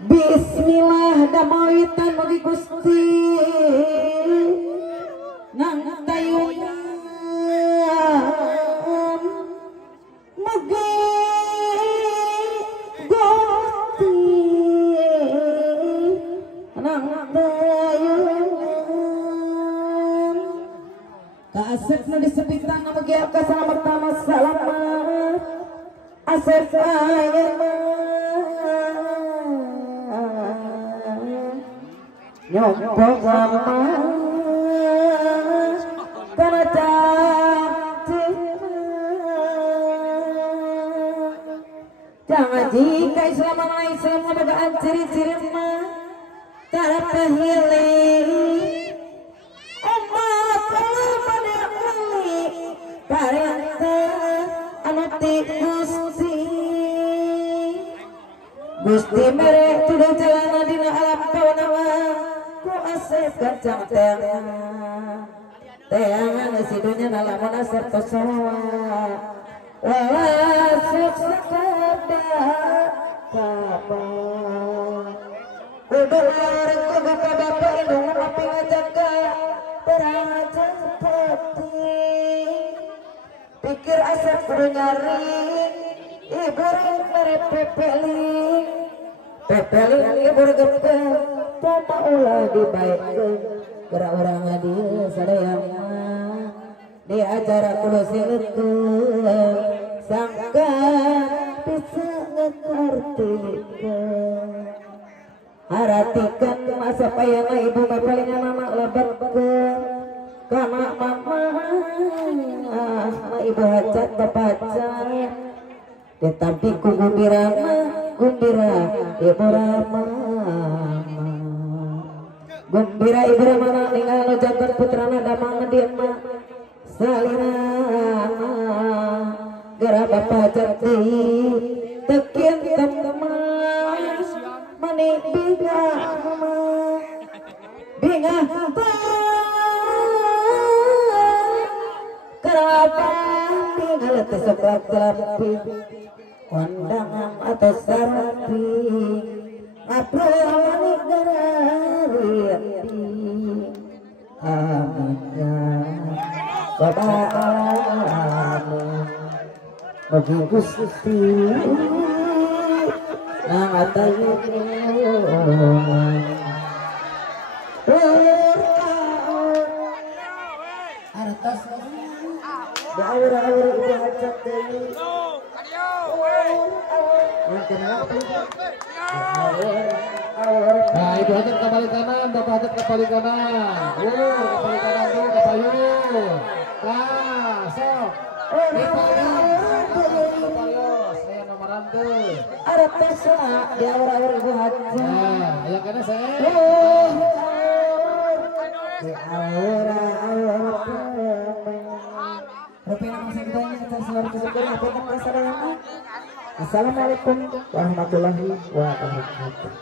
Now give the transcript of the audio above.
Bismillah damawitan mugi Gusti nang tayungan mugi Gusti nang tayungan kaasep na disepitan na mugi ka salamat salamat asep nyompok lama karena jangan jika Islam memegang ciri-ciri mah cara terhiling umat menikmati parenta anati Gusti merek tidak jalan dina alam kawana ku asep gancang teangan sidunya nalaman asep tosawa walasuk sakada kapa udah larang kuga bapak indung api ngajaka peraja peti pikir asep kudu nyaring ibu merek pepeling ibu gede papa ulah dibaikkan gerak orang dia sadayang di acara kulo itu sangka bisa ngertikan haratikan masa payah ibu pepeling mama lebatkan karena mama ibu hajat bapacan tetapi ku gumbira ibu Rama gumbira ibu Rama ninggal jagat putrana damang dia mah salina gara bapak jati tekian teman mani binga kenapa tinggal tersebut terapi kondangan atau sarapi aproni garari aminnya bapak amin bagi Gusti nang atayun artas daur-daur ibu hajat deui nah ibu hajat kembali kanan bapak hajat kembali kanan kembali kanan dulu ke payung nah sok saya nomoran tuh artas daur-daur ibu hajat nah yang kanan saya Assalamualaikum warahmatullahi wabarakatuh.